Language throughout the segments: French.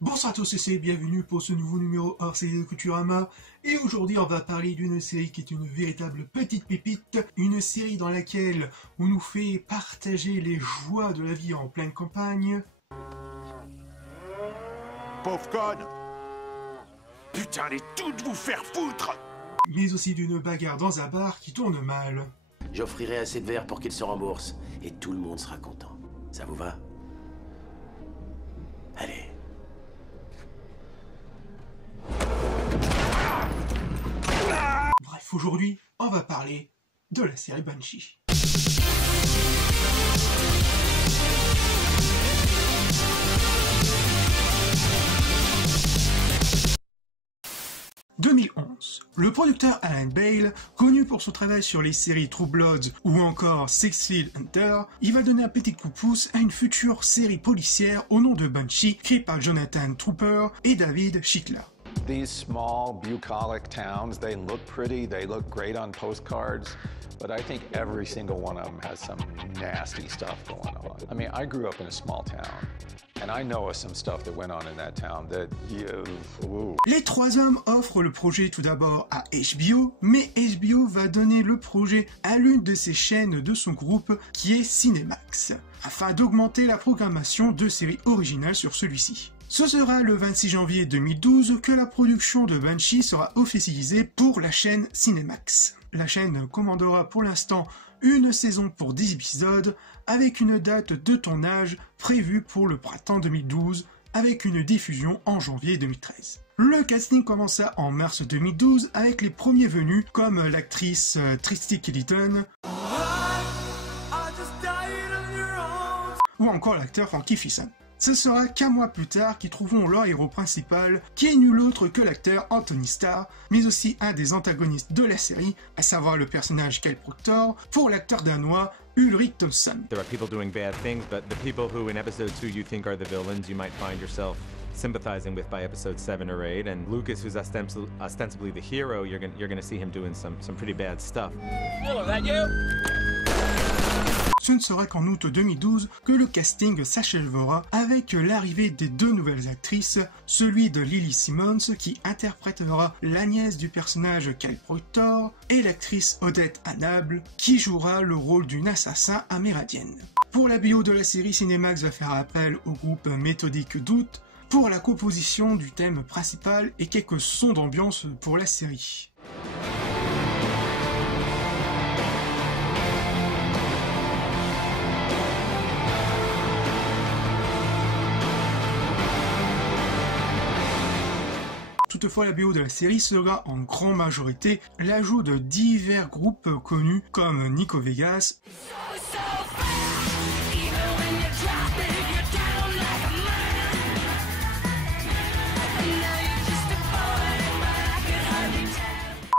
Bonsoir à tous et c'est bienvenue pour ce nouveau numéro hors série de Culturama. Et aujourd'hui on va parler d'une série qui est une véritable petite pépite, une série dans laquelle on nous fait partager les joies de la vie en pleine campagne. Pauvre conne! Putain, allez toutes vous faire foutre! Mais aussi d'une bagarre dans un bar qui tourne mal. J'offrirai assez de verres pour qu'il se rembourse, et tout le monde sera content. Ça vous va? Allez. Bref, aujourd'hui, on va parler de la série Banshee. « 2011. Le producteur Alan Bale, connu pour son travail sur les séries True Bloods ou encore Six Field Hunter, il va donner un petit coup de pouce à une future série policière au nom de Banshee, créée par Jonathan Trooper et David Schicla. These small, bucolic towns, they look pretty, they look great on postcards, but I think every single one of them has some nasty stuff going on. I mean, I grew up in a small town, and I know of some stuff that went on in that town that ooh. Les trois hommes offrent le projet tout d'abord à HBO, mais HBO va donner le projet à l'une de ses chaînes de son groupe qui est Cinemax, afin d'augmenter la programmation de séries originales sur celui-ci. Ce sera le 26 janvier 2012 que la production de Banshee sera officialisée pour la chaîne Cinemax. La chaîne commandera pour l'instant une saison pour 10 épisodes avec une date de tournage prévue pour le printemps 2012 avec une diffusion en janvier 2013. Le casting commença en mars 2012 avec les premiers venus comme l'actrice Tristy Kellyton ou encore l'acteur Frankie Fisson. Ce sera qu'un mois plus tard qu'ils trouveront leur héros principal, qui est nul autre que l'acteur Anthony Starr, mais aussi un des antagonistes de la série, à savoir le personnage Kyle Proctor, pour l'acteur danois Ulrik Thomsen. There are people doing bad things, but the people who in episode 2 you think are the villains, you might find yourself sympathizing with by episode 7 or 8, and Lucas, who's ostensibly the hero, you're gonna see him doing some pretty bad stuff. Hello, that you? Ce ne sera qu'en août 2012 que le casting s'achèvera avec l'arrivée des deux nouvelles actrices, celui de Lily Simmons qui interprétera la nièce du personnage Kyle Proctor et l'actrice Odette Annable qui jouera le rôle d'une assassin amérindienne. Pour la bio de la série, Cinemax va faire appel au groupe Méthodique Doute pour la composition du thème principal et quelques sons d'ambiance pour la série. Toutefois, la BO de la série sera en grande majorité l'ajout de divers groupes connus comme Nico Vegas,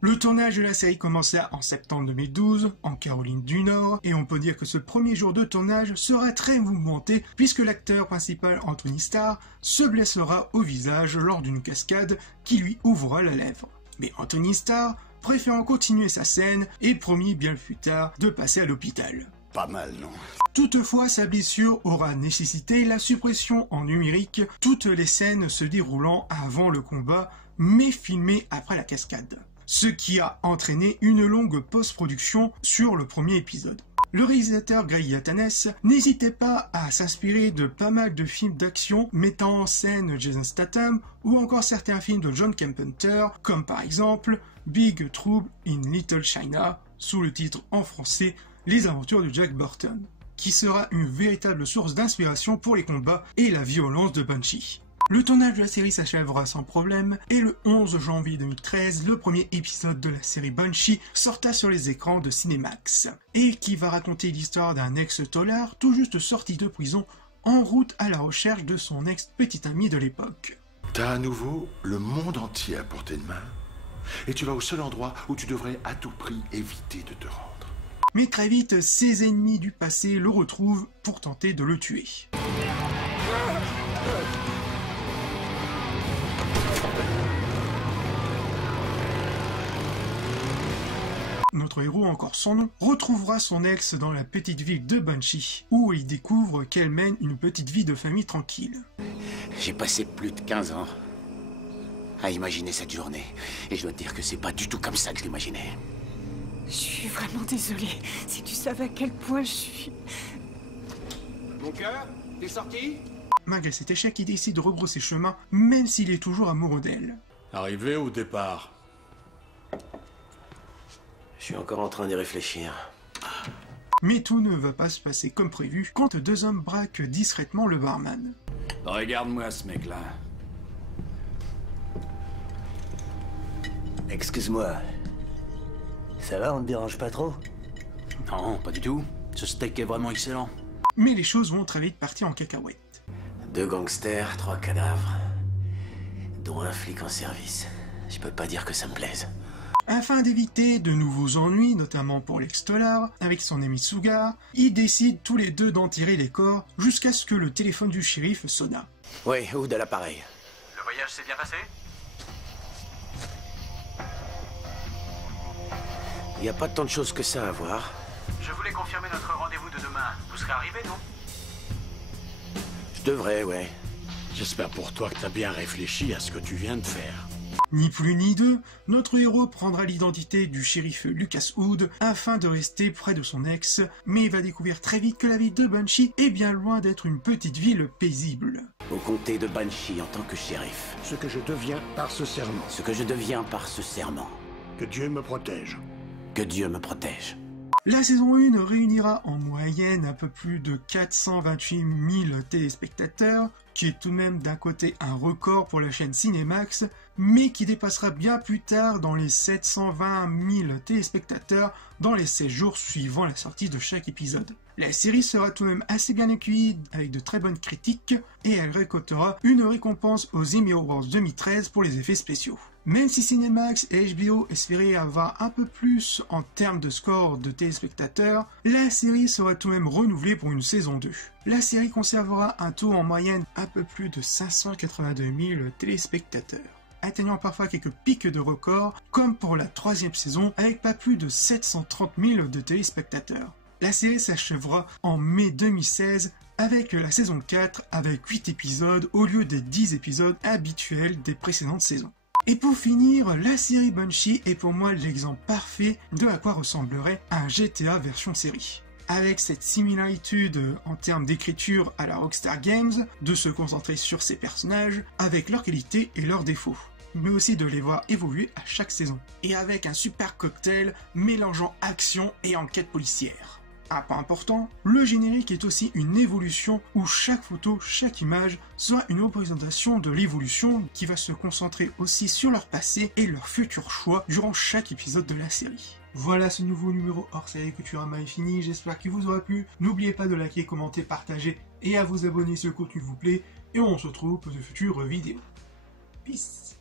Le tournage de la série commença en septembre 2012 en Caroline du Nord et on peut dire que ce premier jour de tournage sera très mouvementé puisque l'acteur principal Anthony Starr se blessera au visage lors d'une cascade qui lui ouvrira la lèvre. Mais Anthony Starr, préférant continuer sa scène, et promit bien plus tard de passer à l'hôpital. Pas mal, non? Toutefois, sa blessure aura nécessité la suppression en numérique, toutes les scènes se déroulant avant le combat, mais filmées après la cascade. Ce qui a entraîné une longue post-production sur le premier épisode. Le réalisateur Greg Yaitanes n'hésitait pas à s'inspirer de pas mal de films d'action mettant en scène Jason Statham ou encore certains films de John Carpenter, comme par exemple Big Trouble in Little China, sous le titre en français Les aventures de Jack Burton, qui sera une véritable source d'inspiration pour les combats et la violence de Banshee. Le tournage de la série s'achèvera sans problème et le 11 janvier 2013, le premier épisode de la série Banshee sorta sur les écrans de Cinemax et qui va raconter l'histoire d'un ex-tolard tout juste sorti de prison en route à la recherche de son ex-petit ami de l'époque. T'as à nouveau le monde entier à portée de main et tu vas au seul endroit où tu devrais à tout prix éviter de te rendre. Mais très vite, ses ennemis du passé le retrouvent pour tenter de le tuer. notre héros encore sans nom retrouvera son ex dans la petite ville de Banshee, où il découvre qu'elle mène une petite vie de famille tranquille. J'ai passé plus de 15 ans à imaginer cette journée, et je dois te dire que c'est pas du tout comme ça que je l'imaginais. Je suis vraiment désolée. Si tu savais à quel point je suis... Mon cœur, t'es sorti? Malgré cet échec, il décide de rebrousser chemin, même s'il est toujours amoureux d'elle. Arrivé ou départ? Je suis encore en train d'y réfléchir. Mais tout ne va pas se passer comme prévu quand deux hommes braquent discrètement le barman. Regarde-moi ce mec-là. Excuse-moi. Ça va, on ne dérange pas trop? Non, pas du tout. Ce steak est vraiment excellent. Mais les choses vont très vite partir en cacahuète. 2 gangsters, 3 cadavres, dont un flic en service. Je peux pas dire que ça me plaise. Afin d'éviter de nouveaux ennuis, notamment pour l'ex-Tolar, avec son ami Sugar, ils décident tous les deux d'en tirer les corps jusqu'à ce que le téléphone du shérif sonna. Oui, ou de l'appareil. Le voyage s'est bien passé? Il n'y a pas tant de choses que ça à voir. Je voulais confirmer notre rendez-vous de demain. Vous serez arrivé, non? Je devrais, ouais. J'espère pour toi que t'as bien réfléchi à ce que tu viens de faire. Ni plus ni deux, notre héros prendra l'identité du shérif Lucas Hood afin de rester près de son ex, mais il va découvrir très vite que la ville de Banshee est bien loin d'être une petite ville paisible. Au comté de Banshee en tant que shérif. Ce que je deviens par ce serment. Ce que je deviens par ce serment. Que Dieu me protège. Que Dieu me protège. La saison 1 réunira en moyenne un peu plus de 428 000 téléspectateurs, qui est tout de même d'un côté un record pour la chaîne Cinemax, mais qui dépassera bien plus tard dans les 720 000 téléspectateurs dans les 16 jours suivant la sortie de chaque épisode. La série sera tout de même assez bien accueillie avec de très bonnes critiques et elle récoltera une récompense aux Emmy Awards 2013 pour les effets spéciaux. Même si Cinemax et HBO espéraient avoir un peu plus en termes de score de téléspectateurs, la série sera tout de même renouvelée pour une saison 2. La série conservera un taux en moyenne un peu plus de 582 000 téléspectateurs, atteignant parfois quelques pics de records, comme pour la 3e saison avec pas plus de 730 000 de téléspectateurs. La série s'achèvera en mai 2016 avec la saison 4 avec 8 épisodes au lieu des 10 épisodes habituels des précédentes saisons. Et pour finir, la série Banshee est pour moi l'exemple parfait de à quoi ressemblerait un GTA version série. Avec cette similitude en termes d'écriture à la Rockstar Games, de se concentrer sur ses personnages, avec leurs qualités et leurs défauts, mais aussi de les voir évoluer à chaque saison. Et avec un super cocktail mélangeant action et enquête policière. Un point important, le générique est aussi une évolution où chaque photo, chaque image sera une représentation de l'évolution qui va se concentrer aussi sur leur passé et leurs futurs choix durant chaque épisode de la série. Voilà ce nouveau numéro hors série Culturama est fini, j'espère qu'il vous aura plu. N'oubliez pas de liker, commenter, partager et à vous abonner si le contenu vous plaît. Et on se retrouve pour de futures vidéos. Peace.